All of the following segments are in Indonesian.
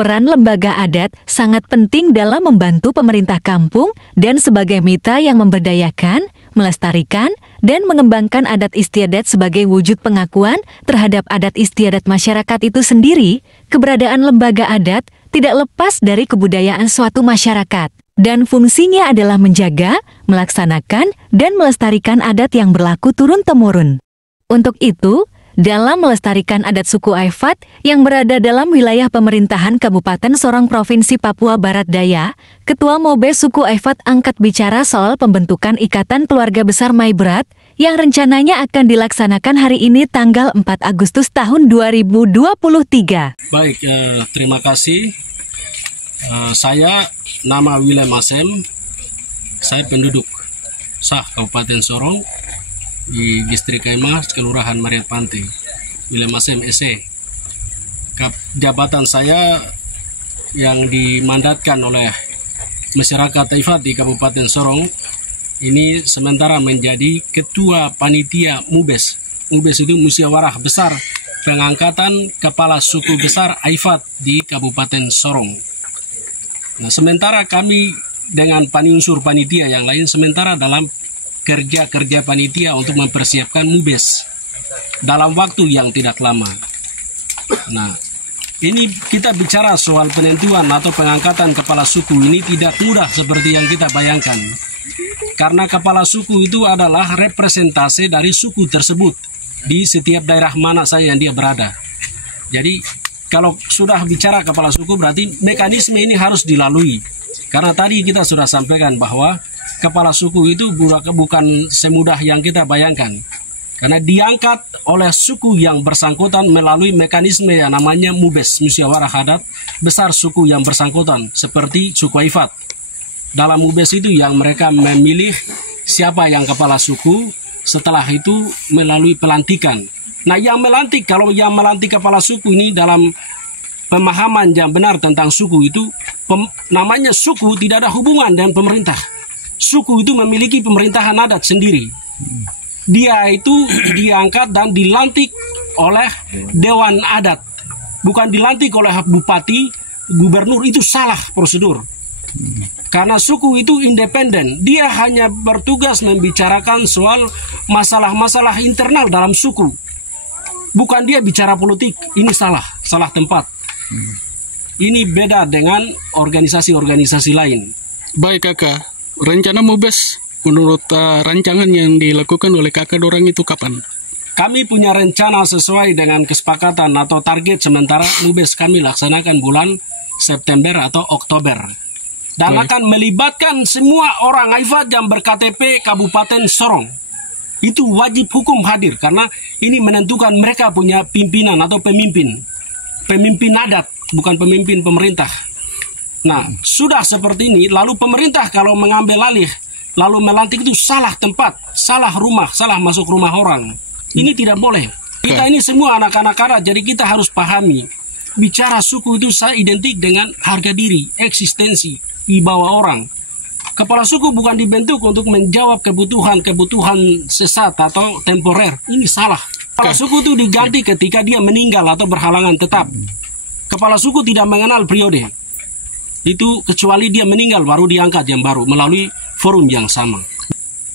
Peran lembaga adat sangat penting dalam membantu pemerintah kampung dan sebagai mitra yang memberdayakan, melestarikan, dan mengembangkan adat istiadat sebagai wujud pengakuan terhadap adat istiadat masyarakat itu sendiri. Keberadaan lembaga adat tidak lepas dari kebudayaan suatu masyarakat, dan fungsinya adalah menjaga, melaksanakan, dan melestarikan adat yang berlaku turun-temurun. Untuk itu, dalam melestarikan adat suku Aifat yang berada dalam wilayah pemerintahan Kabupaten Sorong Provinsi Papua Barat Daya, Ketua Mobes suku Aifat angkat bicara soal pembentukan Ikatan Keluarga Besar Maibrat yang rencananya akan dilaksanakan hari ini tanggal 4 Agustus tahun 2023. Baik, terima kasih. Saya nama William Masem, saya penduduk sah Kabupaten Sorong di Distrik Kaimas, Kelurahan Mariat Pantai, William Masem SE. Jabatan saya yang dimandatkan oleh masyarakat Aifat di Kabupaten Sorong ini sementara menjadi Ketua Panitia Mubes. Mubes itu musyawarah besar pengangkatan Kepala Suku Besar Aifat di Kabupaten Sorong. Nah, sementara kami dengan unsur panitia yang lain sementara dalam kerja panitia untuk mempersiapkan Mubes dalam waktu yang tidak lama. Nah, ini kita bicara soal penentuan atau pengangkatan kepala suku ini tidak mudah seperti yang kita bayangkan. Karena kepala suku itu adalah representasi dari suku tersebut di setiap daerah mana saja yang dia berada. Jadi kalau sudah bicara kepala suku berarti mekanisme ini harus dilalui. Karena tadi kita sudah sampaikan bahwa kepala suku itu bukan semudah yang kita bayangkan. Karena diangkat oleh suku yang bersangkutan melalui mekanisme yang namanya Mubes, musyawarah adat besar suku yang bersangkutan, seperti suku Aifat. Dalam Mubes itu yang mereka memilih siapa yang kepala suku, setelah itu melalui pelantikan. Nah, yang melantik, kalau yang melantik kepala suku ini dalam pemahaman yang benar tentang suku itu, namanya suku tidak ada hubungan dengan pemerintah. Suku itu memiliki pemerintahan adat sendiri. Dia itu diangkat dan dilantik oleh Dewan Adat. Bukan dilantik oleh Bupati, Gubernur, itu salah prosedur. Karena suku itu independen. Dia hanya bertugas membicarakan soal masalah-masalah internal dalam suku. Bukan dia bicara politik. Ini salah tempat. Ini beda dengan organisasi-organisasi lain. Baik kakak, rencana Mubes menurut rancangan yang dilakukan oleh kakak dorang itu kapan? Kami punya rencana sesuai dengan kesepakatan atau target sementara Mubes kami laksanakan bulan September atau Oktober. Dan akan melibatkan semua orang Aifat yang berKTP Kabupaten Sorong. Itu wajib hukum hadir karena ini menentukan mereka punya pimpinan atau pemimpin. Pemimpin adat, bukan pemimpin pemerintah. Nah, sudah seperti ini, lalu pemerintah kalau mengambil alih, lalu melantik itu salah tempat, salah rumah, salah masuk rumah orang. Ini tidak boleh. Kita ini semua anak-anak adat, jadi kita harus pahami. Bicara suku itu saya identik dengan harga diri, eksistensi, wibawa orang. Kepala suku bukan dibentuk untuk menjawab kebutuhan sesat atau temporer. Ini salah. Kepala suku itu diganti ketika dia meninggal atau berhalangan tetap. Kepala suku tidak mengenal periode. Itu kecuali dia meninggal baru diangkat yang baru melalui forum yang sama.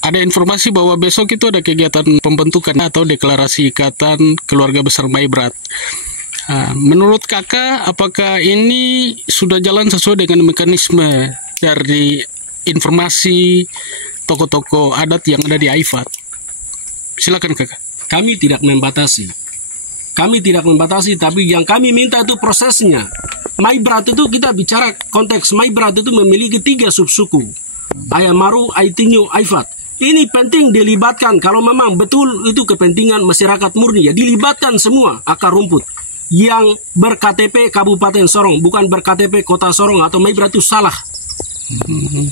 Ada informasi bahwa besok itu ada kegiatan pembentukan atau deklarasi Ikatan Keluarga Besar Maibrat. Menurut kakak, apakah ini sudah jalan sesuai dengan mekanisme dari informasi tokoh-tokoh adat yang ada di Aifat? Silakan kakak. Kami tidak membatasi. Kami tidak membatasi, tapi yang kami minta itu prosesnya. Maibrat itu kita bicara konteks Maibrat itu memiliki 3 subsuku. Ayamaru, Aitinyu, Aifat. Ini penting dilibatkan kalau memang betul itu kepentingan masyarakat murni ya. Dilibatkan semua akar rumput yang berKTP Kabupaten Sorong, bukan berKTP Kota Sorong atau Maibrat itu salah.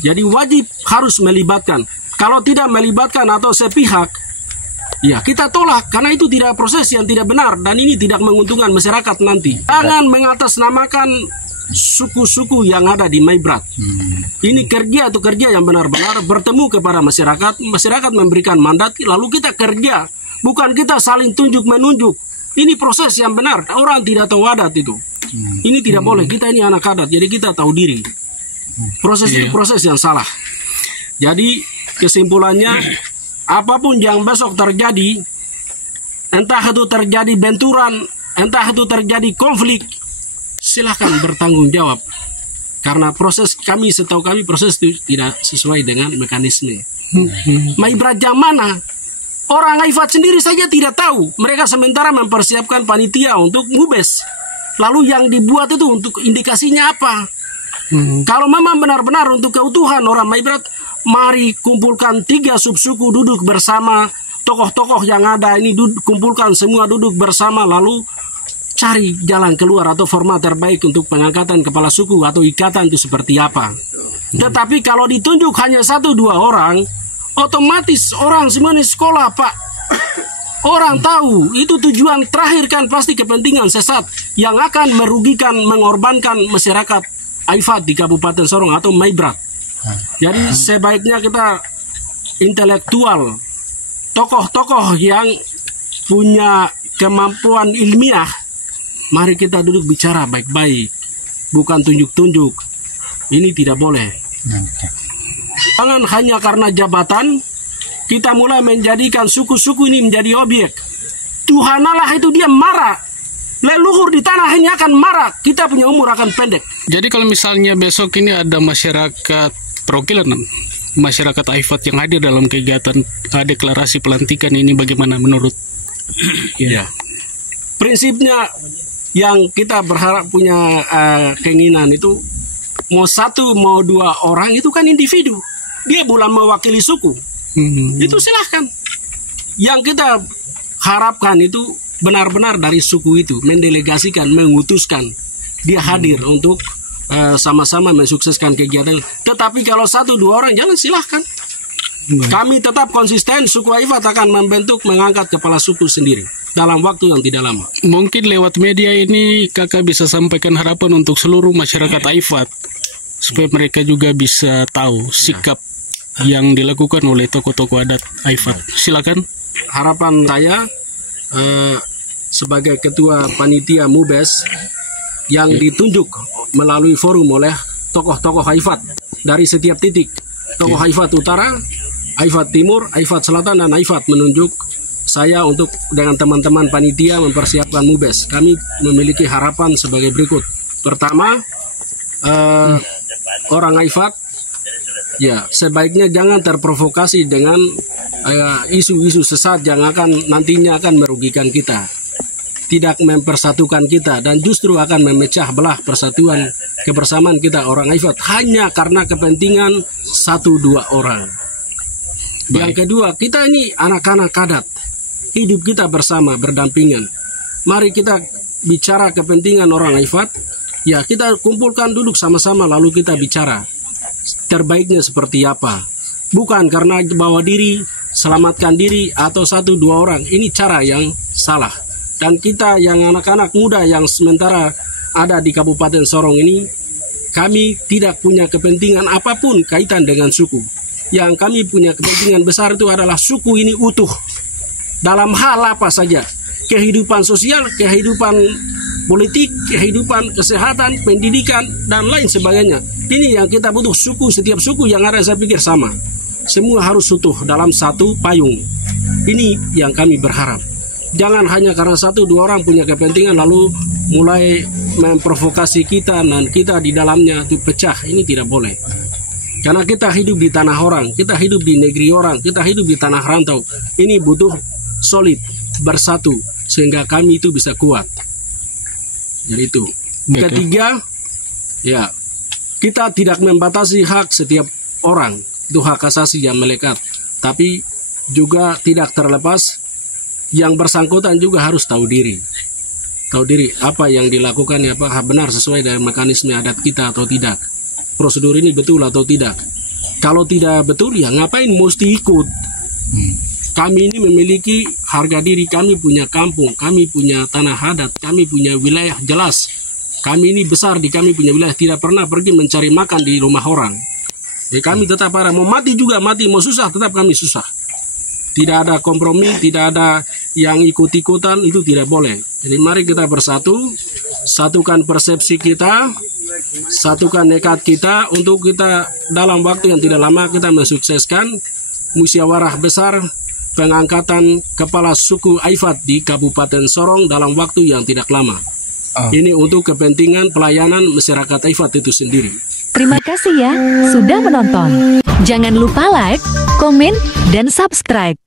Jadi wajib harus melibatkan. Kalau tidak melibatkan atau sepihak, ya kita tolak karena itu tidak proses yang tidak benar dan ini tidak menguntungkan masyarakat nanti. Jangan mengatasnamakan suku-suku yang ada di Maibrat. Ini kerja yang benar-benar bertemu kepada masyarakat. Masyarakat memberikan mandat lalu kita kerja. Bukan kita saling tunjuk-menunjuk. Ini proses yang benar. Orang tidak tahu adat itu. Ini tidak boleh. Kita ini anak adat, jadi kita tahu diri. Proses itu proses yang salah. Jadi kesimpulannya, apapun yang besok terjadi, entah itu terjadi benturan, entah itu terjadi konflik, silahkan bertanggung jawab. Karena proses kami, setahu kami, proses itu tidak sesuai dengan mekanisme. Maibrat yang mana? Orang Aifat sendiri saja tidak tahu. Mereka sementara mempersiapkan panitia untuk mubes. Lalu yang dibuat itu untuk indikasinya apa? Kalau memang benar-benar untuk keutuhan orang Maibrat, mari kumpulkan 3 subsuku duduk bersama, tokoh-tokoh yang ada ini kumpulkan semua duduk bersama, lalu cari jalan keluar atau format terbaik untuk pengangkatan kepala suku atau ikatan itu seperti apa. Tetapi kalau ditunjuk hanya 1-2 orang, otomatis orang semua ini sekolah, Pak. Orang tahu itu tujuan terakhir kan pasti kepentingan sesat yang akan merugikan, mengorbankan masyarakat Aifat di Kabupaten Sorong atau Maibrat. Jadi sebaiknya kita intelektual, tokoh-tokoh yang punya kemampuan ilmiah, mari kita duduk bicara baik-baik, bukan tunjuk-tunjuk. Ini tidak boleh. Jangan hanya karena jabatan kita mulai menjadikan suku-suku ini menjadi objek. Tuhan Allah itu dia marah. Leluhur di tanah ini akan marah. Kita punya umur akan pendek. Jadi kalau misalnya besok ini ada masyarakat perwakilan masyarakat Aifat yang hadir dalam kegiatan deklarasi pelantikan ini, bagaimana menurut? Ya. Prinsipnya yang kita berharap punya keinginan itu mau 1 mau 2 orang itu kan individu. Dia bukan mewakili suku. Itu silahkan. Yang kita harapkan itu benar-benar dari suku itu mendelegasikan, mengutuskan dia hadir untuk sama-sama mensukseskan kegiatan. Tetapi kalau 1-2 orang jangan, silahkan. Kami tetap konsisten, suku Aifat akan membentuk, mengangkat kepala suku sendiri dalam waktu yang tidak lama. Mungkin lewat media ini kakak bisa sampaikan harapan untuk seluruh masyarakat Aifat supaya mereka juga bisa tahu sikap yang dilakukan oleh tokoh-tokoh adat Aifat. Silakan. Harapan saya sebagai ketua panitia Mubes yang ditunjuk melalui forum oleh tokoh-tokoh Aifat dari setiap titik. Tokoh Aifat Utara, Aifat Timur, Aifat Selatan, dan Aifat menunjuk saya untuk dengan teman-teman panitia mempersiapkan Mubes. Kami memiliki harapan sebagai berikut. Pertama, orang Aifat ya sebaiknya jangan terprovokasi dengan isu-isu sesat yang akan nantinya akan merugikan kita, tidak mempersatukan kita, dan justru akan memecah belah persatuan kebersamaan kita orang Aifat hanya karena kepentingan 1-2 orang. Yang kedua, kita ini anak-anak adat, hidup kita bersama berdampingan. Mari kita bicara kepentingan orang Aifat, ya kita kumpulkan duduk sama-sama lalu kita bicara terbaiknya seperti apa. Bukan karena bawa diri, selamatkan diri atau 1-2 orang. Ini cara yang salah. Dan kita yang anak-anak muda yang sementara ada di Kabupaten Sorong ini, kami tidak punya kepentingan apapun kaitan dengan suku. Yang kami punya kepentingan besar itu adalah suku ini utuh. Dalam hal apa saja. Kehidupan sosial, kehidupan politik, kehidupan kesehatan, pendidikan, dan lain sebagainya. Ini yang kita butuh. Suku, setiap suku yang ada saya pikir sama. Semua harus utuh dalam satu payung. Ini yang kami berharap. Jangan hanya karena 1-2 orang punya kepentingan lalu mulai memprovokasi kita dan kita di dalamnya itu pecah. Ini tidak boleh. Karena kita hidup di tanah orang, kita hidup di negeri orang, kita hidup di tanah rantau. Ini butuh solid, bersatu, sehingga kami itu bisa kuat. Jadi itu. Ketiga, ya kita tidak membatasi hak setiap orang. Itu hak asasi yang melekat. Tapi juga tidak terlepas yang bersangkutan juga harus tahu diri. Tahu diri apa yang dilakukan, apakah benar sesuai dengan mekanisme adat kita atau tidak. Prosedur ini betul atau tidak. Kalau tidak betul ya ngapain mesti ikut. Kami ini memiliki harga diri, kami punya kampung, kami punya tanah adat, kami punya wilayah jelas. Kami ini besar di kami punya wilayah, tidak pernah pergi mencari makan di rumah orang. Kami tetap ada, mau mati juga mati, mau susah tetap kami susah. Tidak ada kompromi, tidak ada yang ikut-ikutan, itu tidak boleh. Jadi mari kita bersatu, satukan persepsi kita, satukan nekat kita untuk kita dalam waktu yang tidak lama kita mensukseskan musyawarah besar pengangkatan kepala suku Aifat di Kabupaten Sorong dalam waktu yang tidak lama. Ini untuk kepentingan pelayanan masyarakat Aifat itu sendiri. Terima kasih ya sudah menonton. Jangan lupa like, komen, dan subscribe.